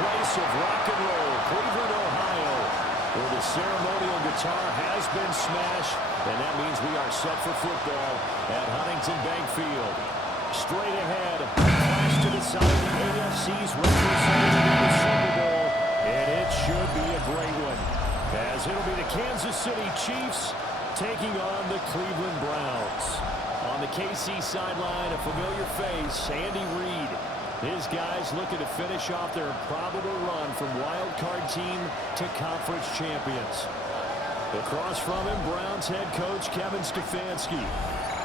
birthplace of rock and roll, Cleveland, Ohio, where the ceremonial guitar has been smashed, and that means we are set for football at Huntington Bank Field. Straight ahead, a clash to decide the AFC's representative in the Super Bowl, and it should be a great one, as it'll be the Kansas City Chiefs taking on the Cleveland Browns. On the KC sideline, a familiar face, Andy Reid. His guys looking to finish off their improbable run from wild card team to conference champions. Across from him, Browns head coach Kevin Stefanski.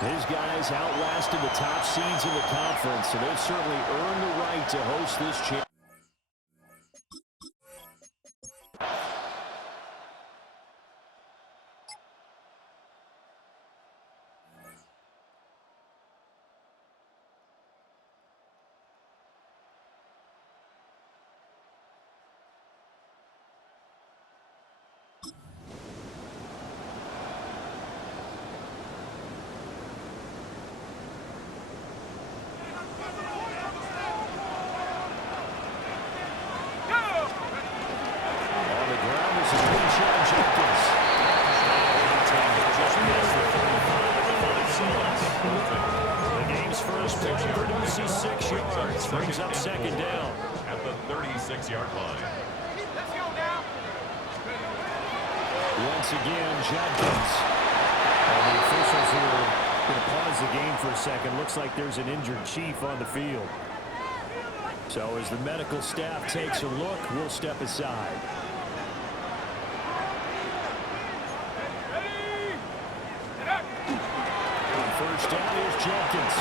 His guys outlasted the top seeds in the conference, so they've certainly earned the right to host this championship. Brings up second down at the 36-yard line. Let's go now. Once again, Jenkins. The officials here are going to pause the game for a second. Looks like there's an injured Chief on the field. So as the medical staff takes a look, we'll step aside. On first down, here's Jenkins.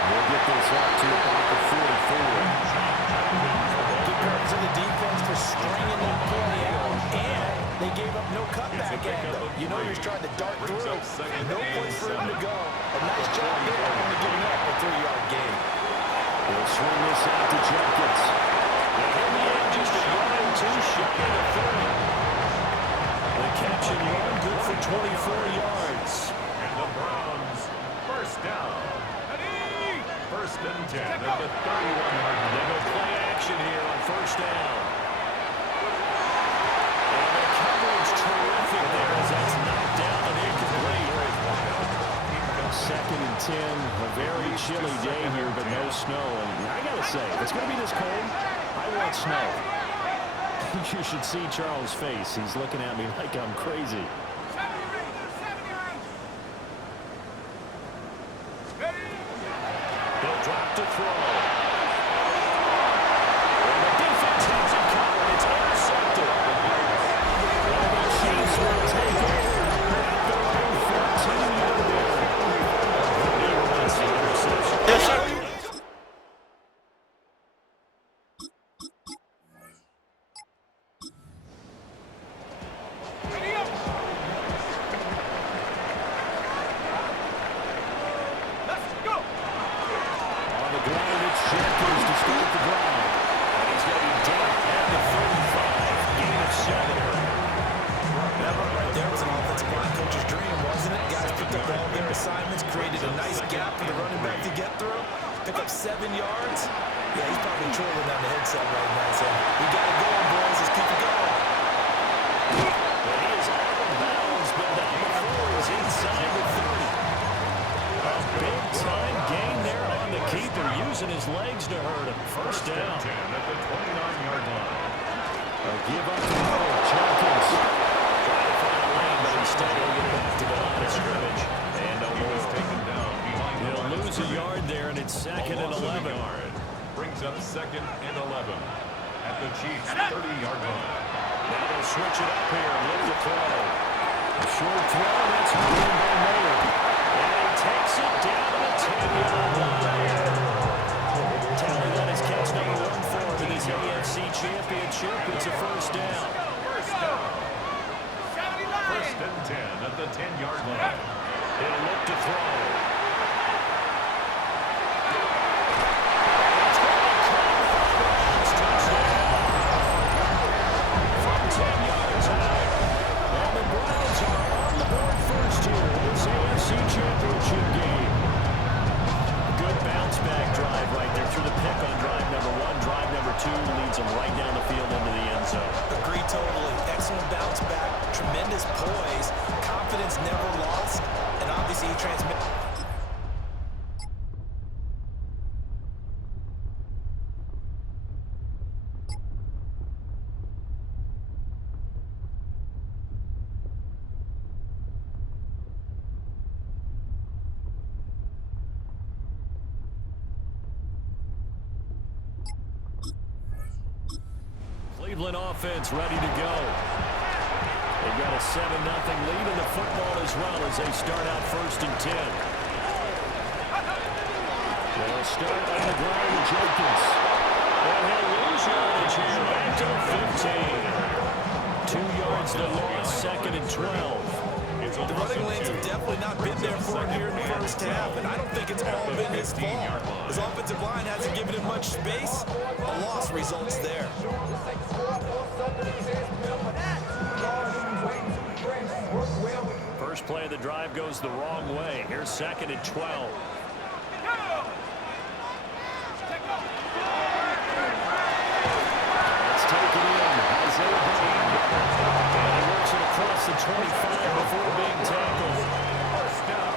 We'll get this up to about the 44. Good credit to the defense for stringing that play out, and they gave up no cutback at them. You know he was trying to dart through. No place for him to go. A nice job there, only giving up a 3-yard gain. They'll swing this out to Jenkins. And in the end, just a yard and two shy of the 30. The catch and run, good for 24 yards. And the Browns, first down. First and 10 at the 31-yard line. They go play action here on first down. And the coverage terrific there as that's knocked down and incomplete. Second and 10, a very chilly day here, but no snow. And I got to say, if it's going to be this cold, I want snow. You should see Charles' face. He's looking at me like I'm crazy. Drop to throw. And the defense has it covered. It's intercepted. And the Chiefs will take over at their own 14-yard line. He wants the interception. Yes, sir. Assignments created a nice gap for the running back to get through. Pick up 7 yards. Yeah, he's probably trolling on the headset right now. So we got it going, boys. Let's keep it going. But he is out of bounds, but down before is inside the 30. A big-time gain there on the keeper, using his legs to hurt him. First down. 10 at the 29-yard line. A give up to Jenkins. Trying to find a lane, but instead he'll get back to the line of scrimmage. He'll lose a yard there, and it's second and 11. Brings up second and 11 at the Chiefs' 30-yard line. Now they'll switch it up here and look to throw. A short throw, that's ruled by Miller. And he takes it down to the 10-yard line. Tally that is catch number 1 for him in this AFC Championship. It's a first down. First down. First and 10 at the 10-yard line. He'll look to throw. Championship game. Good bounce back drive right there through the pick on drive number 1. Drive number 2 2 leads them right down the field into the end zone. Agree totally. Excellent bounce back, tremendous poise, confidence never lost, and obviously he transmits. Cleveland offense ready to go. They've got a 7-0 lead in the football as well as they start out 1st and 10. They'll start on the ground with Jenkins. And he'll lose yardage here back to the 15. 2 yards to loss, 2nd and 12. The running lanes have definitely not been there for him here in the first half, and I don't think it's all been his fault. His offensive line hasn't given him much space. A loss results there. First play of the drive goes the wrong way. Here's 2nd and 12. Let's take it in. Isaiah Brown. And he works it across the 25 before being tackled. First down.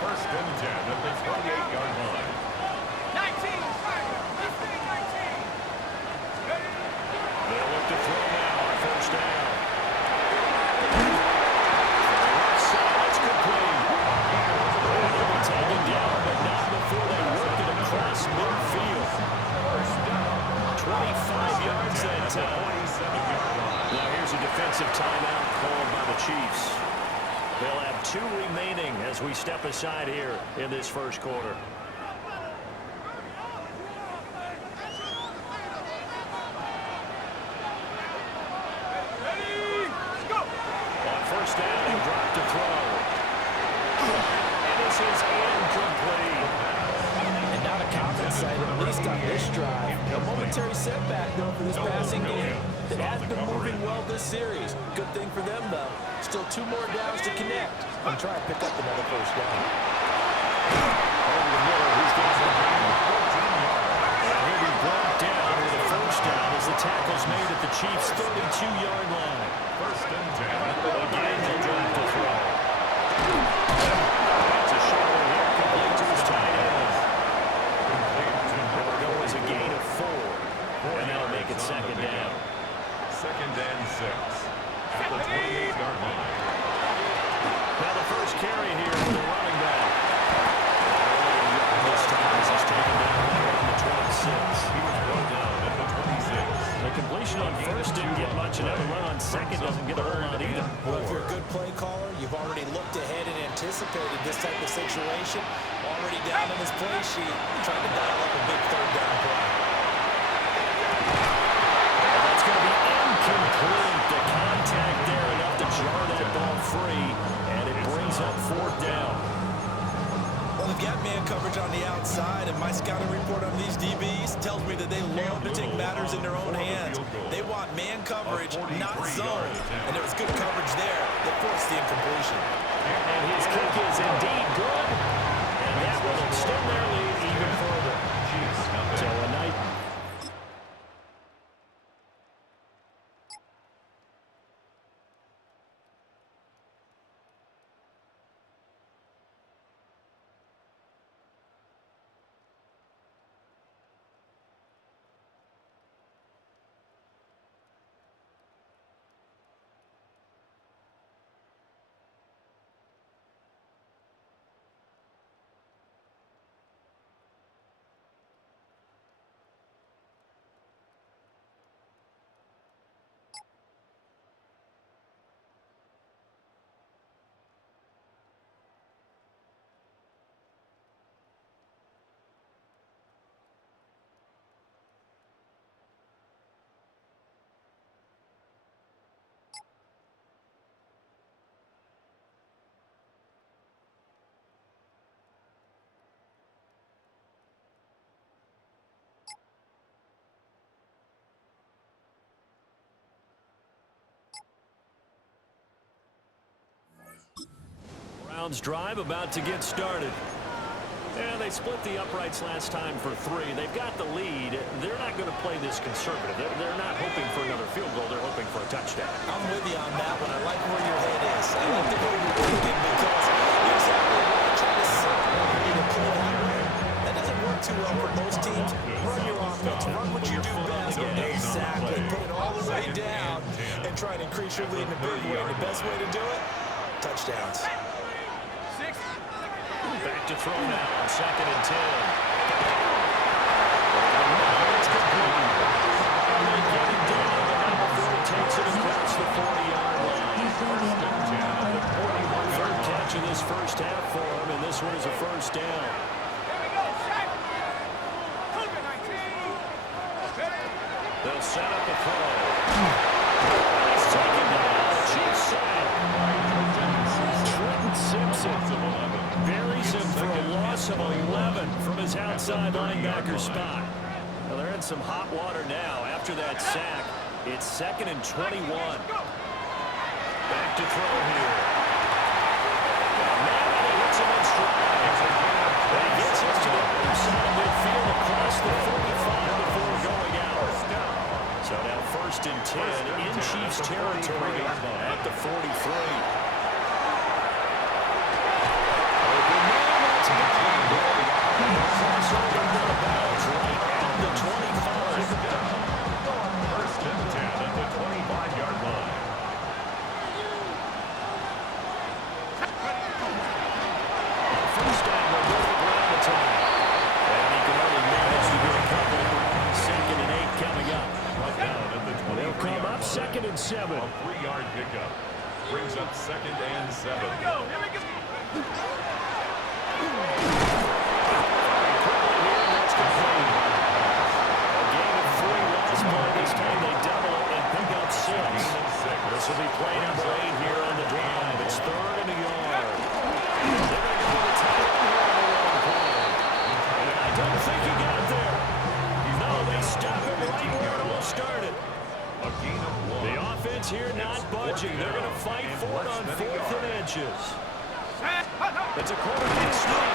1st and 10 at the 28-yard line. 19. They'll look to throw now on 1st down. That's complete. They'll be taken down, but not before they work it across midfield. 25 yards that time. Now here's a defensive timeout called by the Chiefs. They'll have 2 remaining as we step aside here in this 1st quarter. On 1st down, he dropped to throw. And this is incomplete. And not a confidence side, at least on this drive. A momentary setback, though, for this passing game. It has been moving well this series. Good thing for them, though. Still 2 more downs to connect and try to pick up another 1st down. Over the middle, he's got the ball. And he'll be brought down with a 1st down as the tackle's made at the Chiefs' 32-yard line. 1st and 10. Again, he'll drop to throw. That's a short one here, complete to his tight end. It'll go as a gain of 4. And that'll make it 2nd down. 2nd and 6 at the 28-yard line. Now the first carry here for the running back. This time as he's taken down there on the 26. He was brought down at the 26. The completion on 1st didn't get much, and the run on 2nd doesn't get a whole lot either. Well, if you're a good play caller, you've already looked ahead and anticipated this type of situation. Already down on his play sheet, trying to dial up a big 3rd down play. And that's going to be incomplete. The contact there enough to jar that ball free, and it brings up 4th down. Well, they've got man coverage on the outside, and my scouting report on these DBs tells me that they love to take matters in their own hands. They want man coverage, not zone, and there was good coverage there that forced the incompletion. And his kick is indeed good, and that will extend their lead even further. So a night. Browns drive about to get started. And they split the uprights last time for 3. They've got the lead. They're not going to play this conservative. They're not hoping for another field goal. They're hoping for a touchdown. I'm with you on that one. I like where your head is. I like the way you're thinking because you're exactly what I'm trying to say. You need to play that way. That doesn't work too well for most teams. Run your offense. Run what you do best. Exactly. Put it all the way down and try and increase your lead in a big way. The best way to do it, touchdowns. Back to throw now, 2nd and 10. It's complete. And they get it down. The number 4 takes it across the 40-yard line. Third catch of this first half for him, and this one is a first down. They'll set up the throw. He's taken down. Chiefs sack. Trenton Simpson buries him for a loss of 11 from his outside linebacker spot. Well, they're in some hot water now after that sack. It's 2nd and 21. Back to throw here. Now he hits him in stride. He gets it to the other side of midfield across the 45 before going out. So now 1st and 10 in Chiefs territory at the 43. Second and 7. A 3-yard pickup brings up 2nd and 7. Here we go. Here we go. A gain of 3 last play. This time they double it and pick up 6. This will be play number 8 here on the drive. It's 3rd and a yard. They're going to go to the tight end here on the long play. And I don't think he got there. No, they stop him right where it all started. The offense here not budging. They're going to fight for it on 4th and inches. It's a quarterback sneak.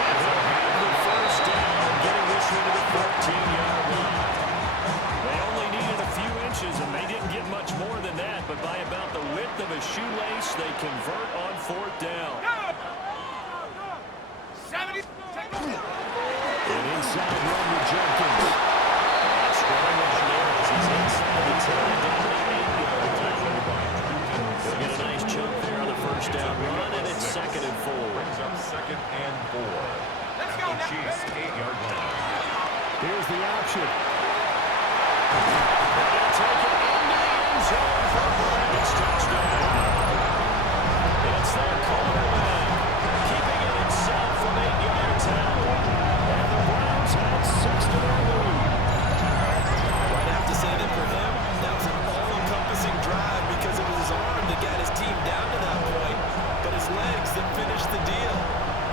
And they'll have the first down, getting this one to the 14-yard line. They only needed a few inches, and they didn't get much more than that. But by about the width of a shoelace, they convert on 4th down. And inside run with Jenkins. They'll get a nice chunk there on the first down run, and it's 2nd and 4. Brings up 2nd and 4. Let's go, Chiefs 8-yard line. Here's the option. They'll take it into the end zone for a Browns touchdown. It's their quarterback, keeping it himself from 8 yards out. And the Browns have 6 to their lead. I'd have to say that for him, that was an all-encompassing drive because it was his arm that got his team down to that point, but his legs that finished the deal.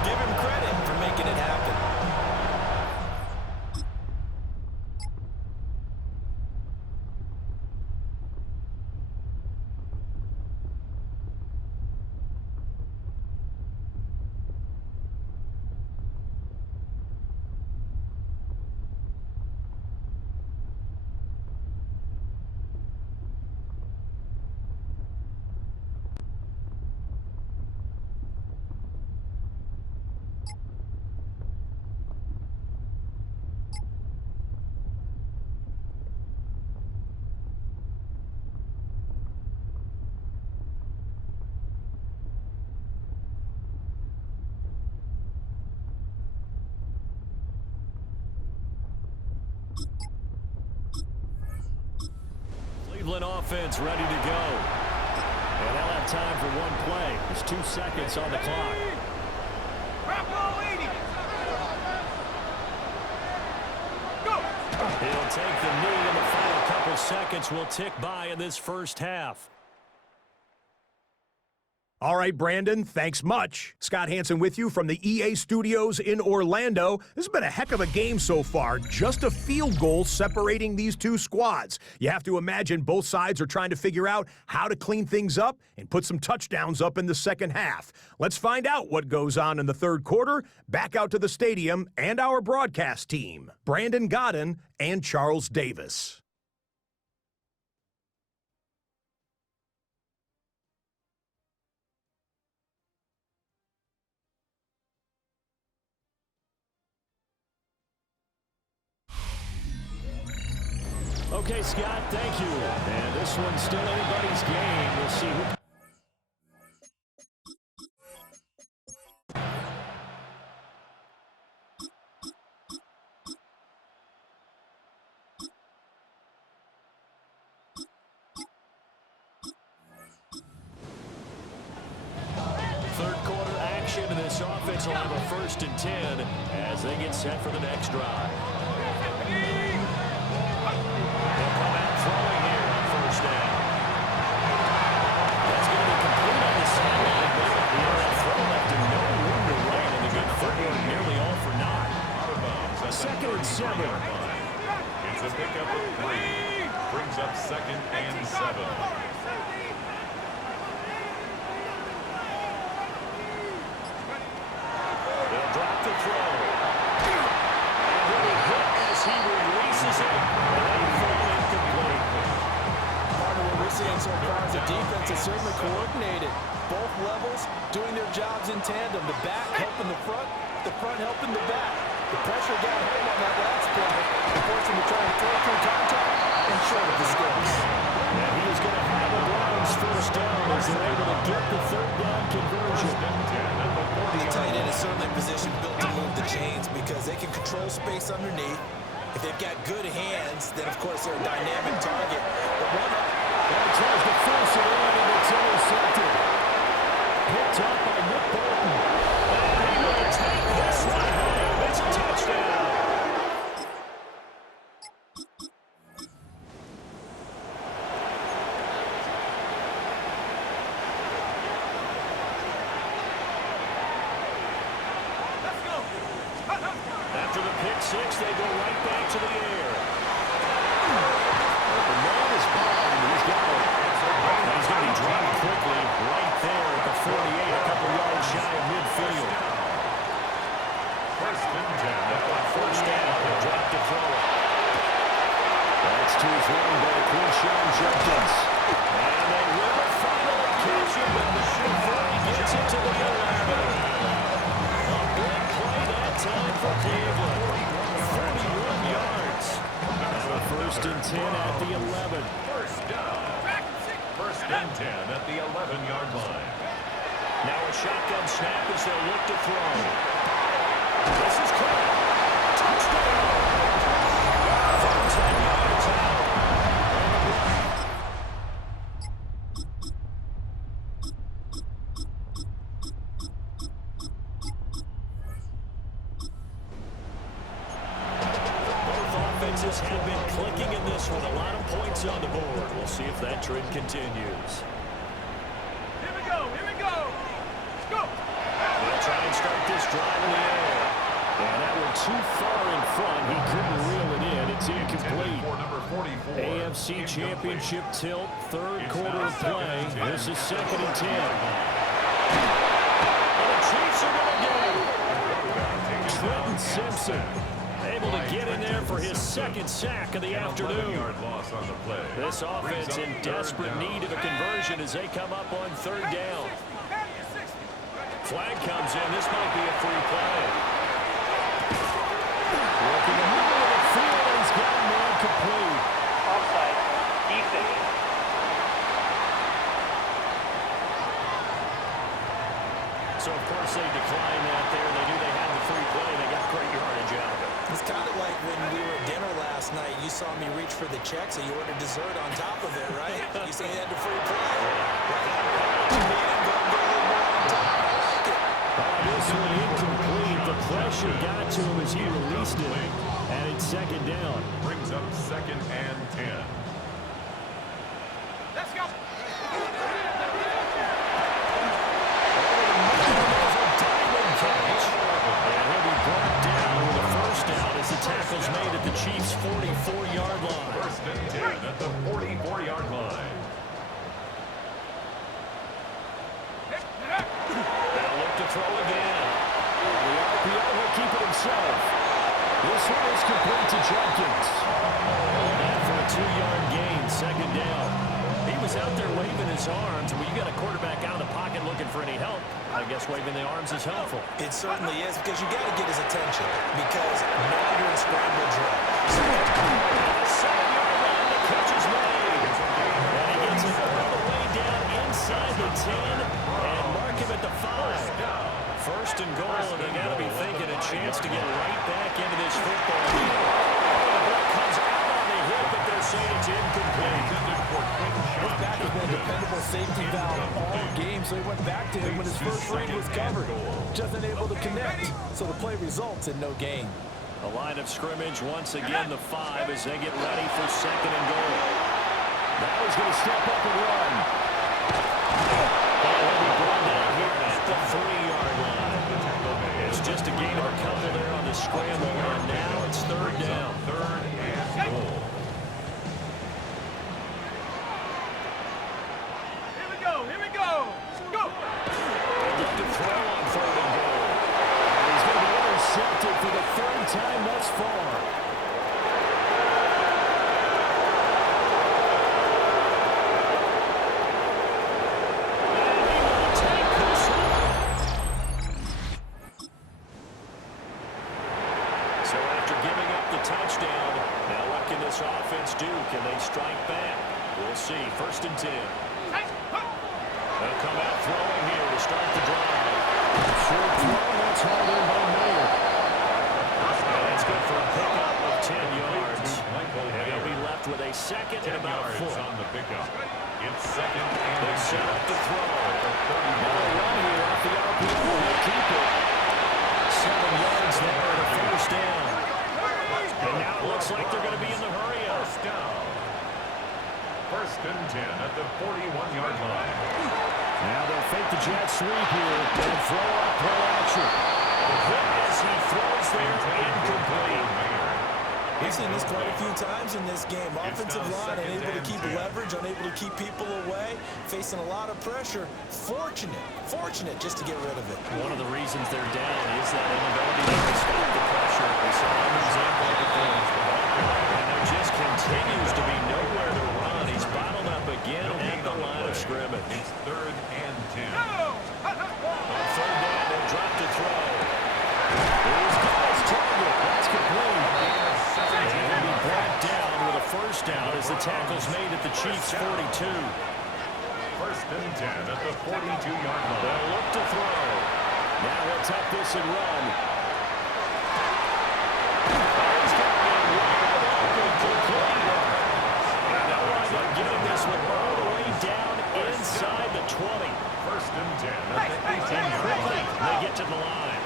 Give him credit for making it happen. Cleveland offense ready to go. And they'll have time for one play. There's 2 seconds on the clock. He'll take the knee, and the final couple seconds will tick by in this first half. All right, Brandon, thanks much. Scott Hansen with you from the EA Studios in Orlando. This has been a heck of a game so far. Just a field goal separating these two squads. You have to imagine both sides are trying to figure out how to clean things up and put some touchdowns up in the second half. Let's find out what goes on in the third quarter. Back out to the stadium and our broadcast team, Brandon Godden and Charles Davis. Okay, Scott, thank you. And this one's still anybody's game. We'll see who... Third quarter action, and this offense will have a 1st and 10 as they get set for the next drive. Throwing here on 1st down. That's going to be complete on the sideline, but the throw left him no room to run, and the good footwork nearly all for naught. 2nd and 7. It's a pickup of 3. Brings up 2nd and 7. They'll drop the throw. And really hit as he releases it. Seeing so far as the defense is certainly coordinated. Both levels doing their jobs in tandem. The back helping the front helping the back. The pressure got home on that last play, forcing him to try and throw through contact and short of the sticks. And he is going to have the Browns 1st down as they're able to get the 3rd down conversion. The tight end is certainly a position built to move the chains because they can control space underneath. If they've got good hands, then of course they're a dynamic target. But one up. And tries to force it in, and it's intercepted. Picked up by Nick Bolton. And he will take this one home. It's a touchdown. After the pick 6, they go right back to the air. The man is behind. He's got it. He's going to be dropped quickly right there at the 48, a couple yards shy of midfield. 1st and 10. 1st down. He'll drop to throw it. That's too thrown by Quinshon Judkins. And they will finally catch him, but before he gets it to the end. A big play that time for Cleveland. 41 yards. And a 1st and 10 at the 11. 1st down. 1st and 10 at the 11-yard line. Now a shotgun snap as they'll look to throw. This is caught. Touchdown. From 10 yards out. Both offenses have been clicking in this one. A lot of points on the board. We'll see if that trend continues. Here we go. Let's go. They'll try and start this drive in the air. And that one too far in front. He couldn't reel it in. It's incomplete. For number 44. AFC Championship tilt, 3rd quarter of play. This is 2nd and 10. And the Chiefs are going to get it. Trenton Simpson able to get in there for his 2nd sack of the afternoon. Loss on the play. This offense in desperate need of a conversion as they come up on 3rd down. Flag comes in. This might be a free play. Working the middle of the field. He's got a man complete. Offside. Defense. So, of course, they declined that there. They knew they had the free play. They got great yardage out of it. It's kind of like when we were at dinner last night. You saw me reach for the check, so you ordered dessert on top of it, right? You say you had the free play. This one incomplete. The pressure got to him as he released it. And it's 2nd down. Brings up 2nd and 10. Let's go. throw again. The RPO will keep it himself. This one is complete to Jenkins. And for a 2-yard gain, second down. He was out there waving his arms, and when you got a quarterback out of the pocket looking for any help, I guess waving the arms is helpful. It certainly is, because you got to get his attention, because now you're in scramble drill. So 7-yard line, the catch is made. And he gets it all the way down inside the 10 and mark him at the 5. First and goal, and they got to be thinking a chance to get right back into this football game. The ball comes out on the hit, but they're saying it's incomplete. his back has been a dependable safety valve all game, so he went back to him when his first read was covered. Just unable to connect, so the play results in no gain. The line of scrimmage once again the 5 as they get ready for second and goal. Now he's going to step up and run. Ball will be brought down here at the 3-yard line. It's just a gain of a couple there on the scramble, and now it's third down. Third and goal. Here we go. Go. Look to throw on third and goal. And he's going to be intercepted for the third time thus far. So after giving up the touchdown, now what can this offense do? Can they strike back? We'll see. First and 10. They'll come out throwing here to start the drive. Short throw, that's hauled in by Mayer. And that's good for a pickup of 10 yards. And he'll be left with a second and about a foot. On the pickup. It's second and They set up to throw. Now a run here off the RPO. They'll keep it. 7 yards there at a first down. And now it looks like they're going to be in the hurry up. first down. First and 10 at the 41-yard line. Now they'll fake the jet sweep here and throw up play action. As he throws there, incomplete. We've seen this quite a few times in this game. Offensive line unable to keep leverage, unable to keep people away, facing a lot of pressure. Fortunate just to get rid of it. One of the reasons they're down is that inability to stop the pressure. We saw an example of it. And there just continues to be nowhere to run. He's bottled up again at the line of scrimmage. It's third and 10. On third down, they'll drop to throw. He's got his target. That's complete. And he'll be brought down with a first down as the tackle's made at the Chiefs' 42. First and 10 at the 42-yard line. They'll look to throw. Now he'll tuck this and run. He's got it wide open to play. And they'll wind up getting this one all the way down inside the 20. First and 10 at the 18-yard And quickly, line. they get to the line.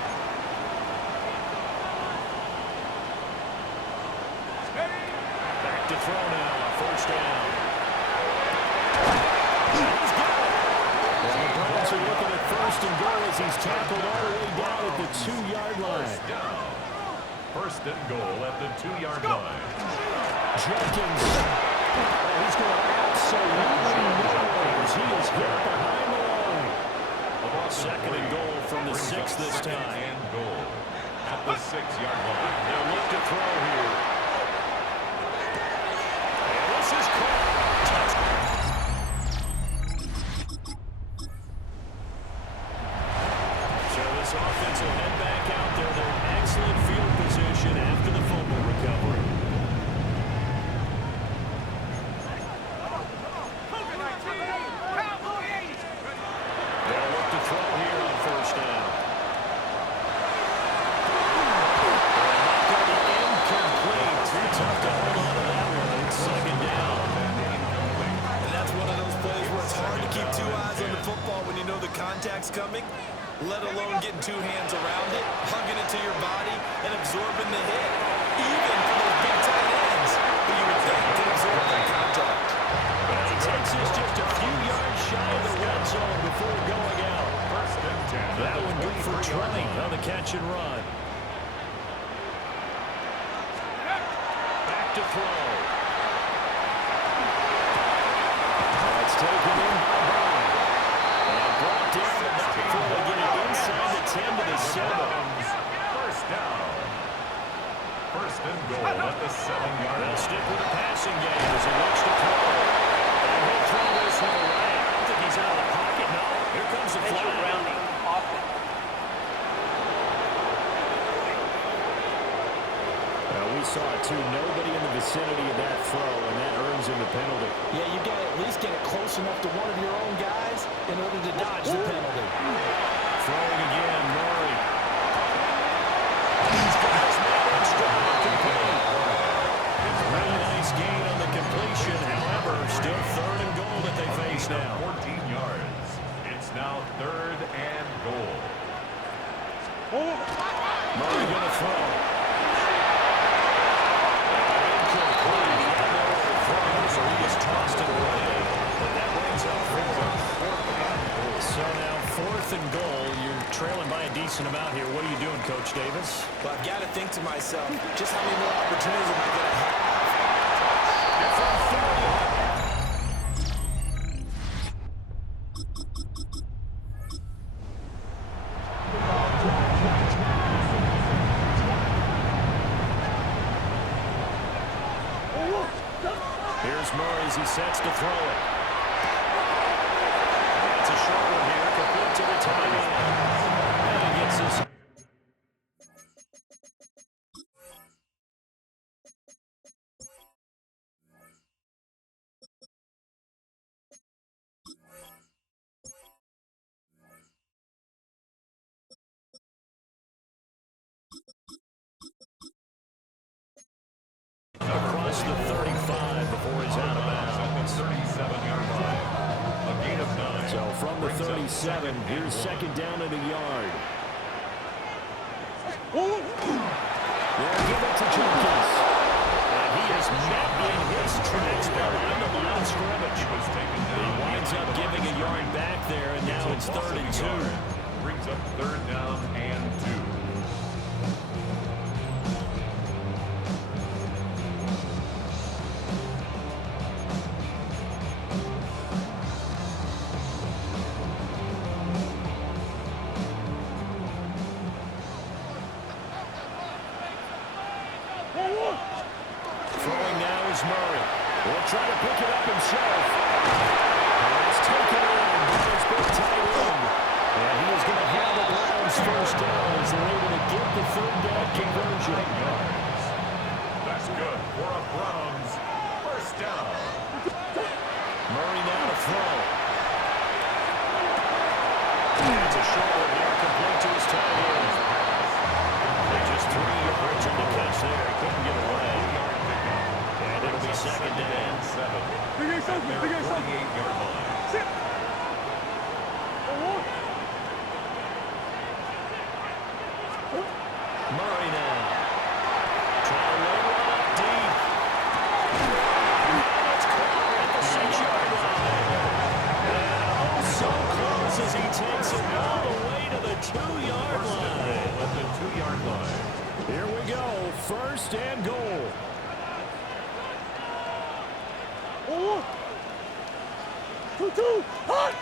Back to throw now, first down. He's got it. And the Browns are looking at first and goal as he's tackled all the way down at the 2-yard line. First and goal at the 2-yard line. Jenkins. Oh, he's going absolutely nowhere as he is hit behind the line. Second and goal from the 6 this Second time. and goal at the 6-yard line. They'll look to throw here. And this is caught. So this offense will head back out there. They're in excellent field position after the fumble recovery. They'll look to throw here on first down. Going to be incomplete. Too tough to hold on to that one. It's second down. And that's one of those plays where it's hard to keep two eyes on the football when you know the contact's coming, let alone getting two hands around it, hugging it to your body, and absorbing the hit. Even for those big tight ends, who you would think can absorb that contact. And he takes this just a few yards shy of the red zone before going out. First and 10. That one good for 20 on the catch and run. Back to throw. That's taken in by Brown. And brought down enough before they get it inside the and goal at the 7-yard line. They'll stick with the passing game as he looks to throw. And he'll throw this one away. I don't think he's out of the pocket. No, here comes the flag. Rounding offense. Well, we saw it too. Nobody in the vicinity of that throw, and that earns him the penalty. Yeah, you got to at least get it close enough to one of your own guys in order to dodge the penalty. Throwing again, Murray. He's got his man in strong, complete. Really nice gain on the completion. However, still 3rd and goal that they face now. 14 yards. It's now 3rd and goal. Murray going to throw. So he just tossed it away. But that brings up 4th and goal. So now 4th and goal. You're trailing by a decent amount here. What are you doing, Coach Davis? But I've got to think to myself, just how many more opportunities am I going to have? Here's Murray as he sets to throw it. It's a short one here, complete to the tight end. And he gets his... across the 35 before he's out of bounds. At the 37-yard line. A gain of 9. So from the 37, here's 2nd down and a yard. They'll give it to Jenkins. And he is met in his tracks behind the line of scrimmage. He winds up giving a yard back there, and now it's 3rd and 2. Brings up 3rd down and 2. Throwing now is Murray. Will try to pick it up himself. And it's taken in by his big tight end. And he is going to have the Browns 1st down as they're able to get the 3rd down conversion. That's good for a Browns 1st down. Murray now to throw. That's a short one here, complete to his tight end. Just 3 yards on the catch there. He couldn't get away. And it'll be 2nd down. 7. At their 48-yard line. Murray now. Trying to lay one up deep. It's caught at the 6-yard line. And oh, so close as he takes it all the way to the 2-yard line. At the 2-yard line. Here we go. 1st and goal. Hot!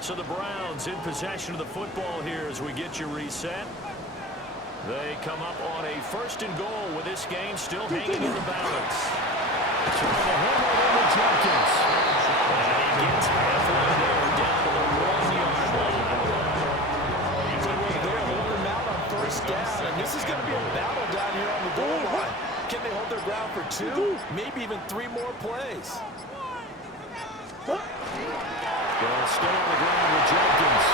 So the Browns in possession of the football here as we get you reset. They come up on a 1st and goal with this game still hanging in the balance. Trying to hammer it over Jenkins. And he gets halfway there down to the 1-yard line. They're holding them out on 1st down, and this is going to be a battle down here on the goal line. Can they hold their ground for 2, maybe even 3 more plays? They'll stay on the ground with Jenkins.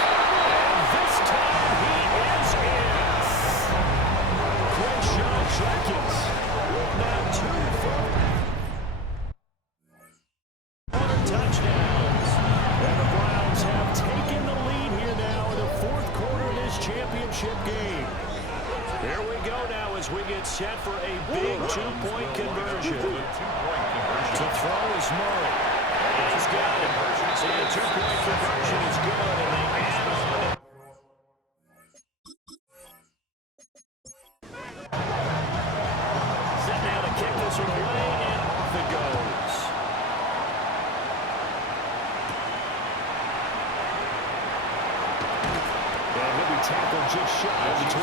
And this time he is in. Crenshaw Jenkins. Now 2 for touchdowns. And the Browns have taken the lead here now in the 4th quarter of this championship game. Here we go now as we get set for a big 2-point conversion. To throw is Murray. He's got it. See, a 2-point conversion is good, and they add on. Set now to kick this one away, and off it goes. tackle just shy of the 25.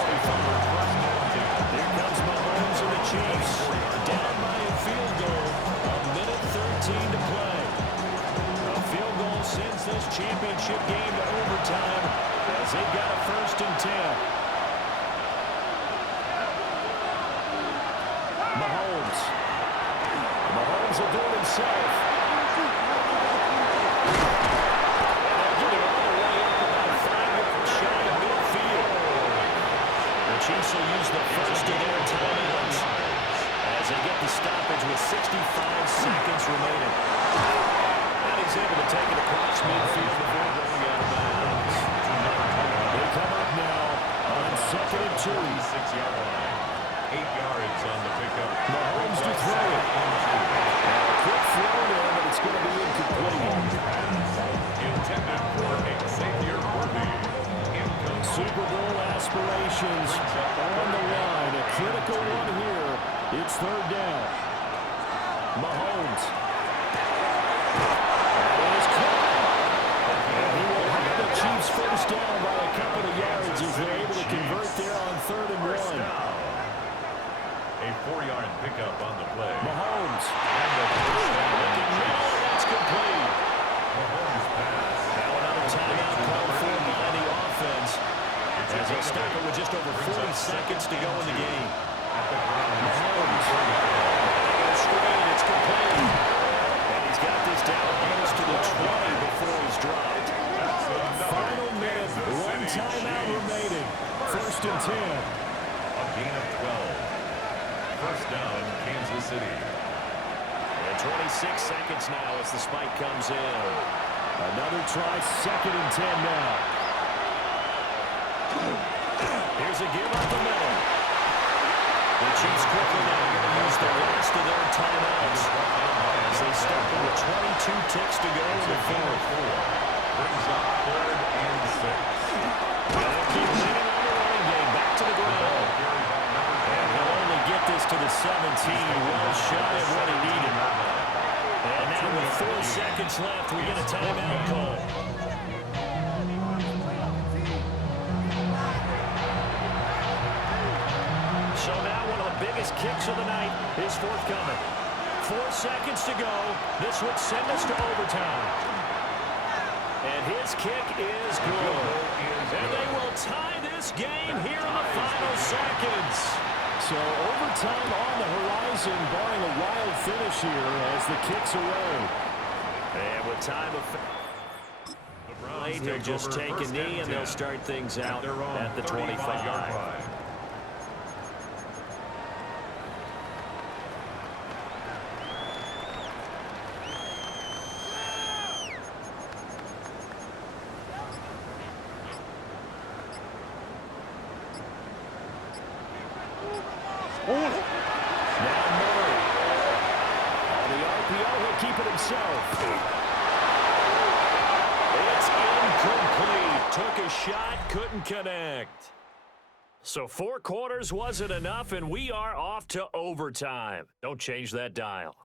Here comes Mahomes and the Chiefs. Down by a field goal. A minute 13 to play. A field goal sends this championship game to overtime as they've got a 1st and 10. Mahomes will do it himself. And they'll get it all the way up about 5 yards shy of midfield. The Chiefs will use the first of their timeouts as they get the stoppage with 65 seconds remaining. And he's able to take it across midfield before going out of bounds. They come up now on 2nd and 2. 6-yard line. 8 yards on the pickup. Mahomes to throw it. Quick throw there, but it's going to be incomplete. Intended for Xavier Worthy. Super Bowl aspirations on the line. A critical one here. It's 3rd down. Mahomes. That is caught. And he will have the Chiefs 1st down by a couple of yards as they're able to convert there on 3rd and 1. A 4-yard pickup on the play. Mahomes. And the first down. That's complete. Mahomes pass. Now another timeout called for by the offense as they stop it with just over 40 seconds to go in the game. Mahomes. Screen. It's complete. And he's got this down almost to the 20 before he's dropped. Final minute. 1 timeout remaining. 1st and 10. A gain of 12. 1st down, Kansas City. And 26 seconds now as the spike comes in. Another try, 2nd and 10 now. Here's a give up the middle. The Chiefs quickly now going to use the last of their timeouts as they start with 22 ticks to go in the 4th. Brings up 3rd and 6. They'll keep leaning on the running game. Back to the ground. Get this to the 17, well shy of what he needed. And now with 4 seconds left, we get a timeout call. So now one of the biggest kicks of the night is forthcoming. 4 seconds to go. This would send us to overtime. And his kick is good. And they will tie this game here in the final seconds. So overtime on the horizon, barring a wild finish here as the kick's away. And with time of late, he'll just take a knee and they'll start things out at the 25. Now Murray. On the RPO, he'll keep it himself. It's incomplete. Took a shot, couldn't connect. So 4 quarters wasn't enough, and we are off to overtime. Don't change that dial.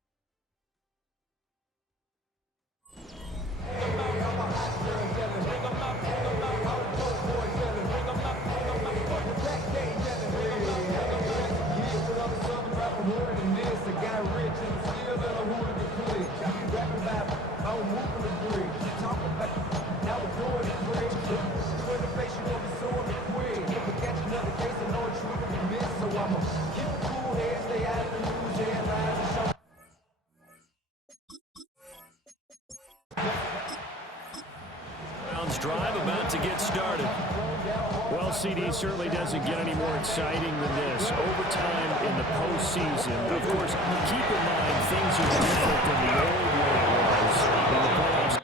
Drive about to get started. Well, CD certainly doesn't get any more exciting than this. Overtime in the postseason. Of course, keep in mind things are different than the old way it was in the playoffs.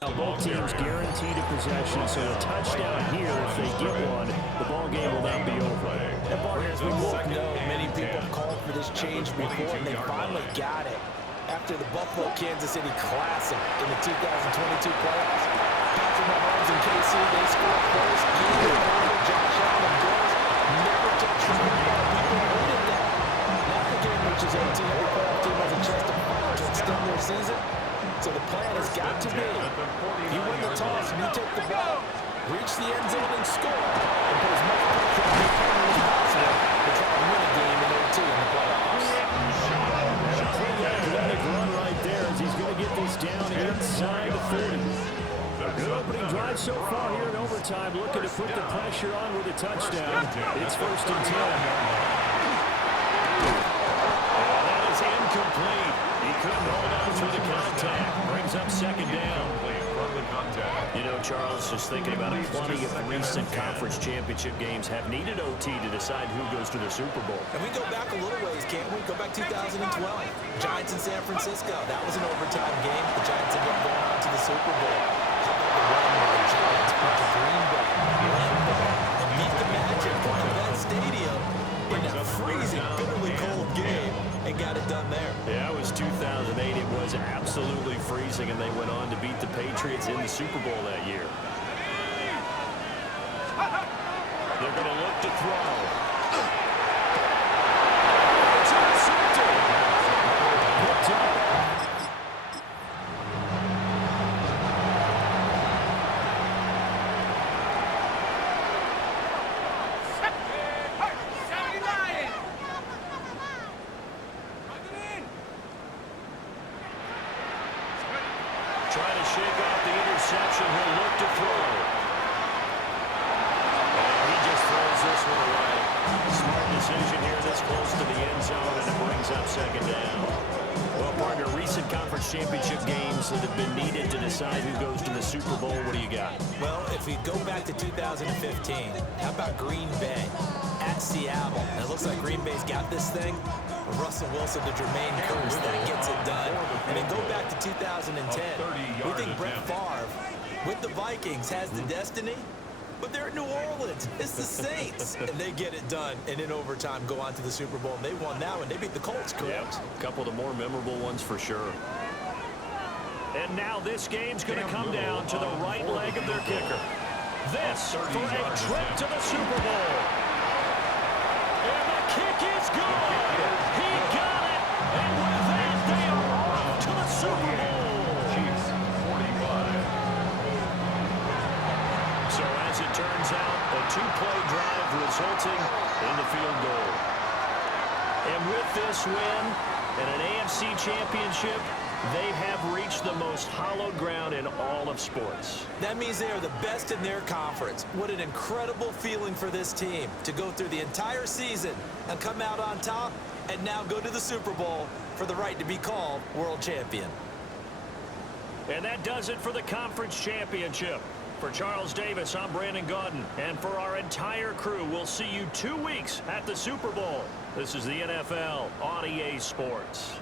Now both teams guaranteed a possession, so a touchdown here, if they get one, the ball game will not be over. And partners, we both know many people called for this change before, and they finally got it. After the Buffalo-Kansas City Classic in the 2022 playoffs, Patrick Mahomes and KC, they scored first. Josh Allen goes. Never touched the football. People hated that. Now the game reaches OT. Every playoff team has a chance to fight to extend their season. So the plan has got to be, you win the toss and you take the ball, reach the end zone and score, and put as much pressure on your opponent as possible to try to win a game in OT in the playoffs. And a pretty athletic run right there as he's going to get this down inside the 40. Good opening drive so far here in overtime, looking to put the pressure on with a touchdown. It's 1st and 10. And that is incomplete. He couldn't hold on through the contact. Brings up 2nd down. You know, Charles, just thinking about it, plenty of recent conference championship games have needed OT to decide who goes to the Super Bowl. And we go back a little ways, can't we? Go back 2012. Giants in San Francisco. That was an overtime game. The Giants ended up going on to the Super Bowl. How about the one where the Giants went to Green Bay, Lambeau, and beat the Magic at that stadium in a freezing, bitterly cold game and got it done there. Yeah, it was 2008. It was absolutely freezing, and they went on to beat the Patriots in the Super Bowl that year. They're going to look to throw. It's intercepted. Picked up. Trying to shake off the interception. He'll look to throw. And he just throws this one away. Smart decision here this close to the end zone, and it brings up 2nd down. Well, partner, recent conference championship games that have been needed to decide who goes to the Super Bowl. What do you got? Well, if we go back to 2015, how about Green Bay at Seattle? And it looks like Green Bay's got this thing. Russell Wilson to Jermaine Kearse, that gets it done. And then go back to 2010. We think Brett Favre, with the Vikings, has the destiny, but they're at New Orleans. It's the Saints. And they get it done. And in overtime, go on to the Super Bowl. And they won now, and they beat the Colts, correct? Yep. A couple of the more memorable ones for sure. And now this game's going to come down to the right leg of their kicker. This for a trip to the Super Bowl. And the kick is good. He got it. And with that, they are off to the Super Bowl. Chiefs 45. So as it turns out, a 2-play drive resulting in the field goal. And with this win and an AFC championship, they have reached the most hallowed ground in all of sports. That means they are the best in their conference. What an incredible feeling for this team to go through the entire season and come out on top and now go to the Super Bowl for the right to be called world champion. And that does it for the conference championship. For Charles Davis, I'm Brandon Gaudin. And for our entire crew, we'll see you 2 weeks at the Super Bowl. This is the NFL on EA Sports.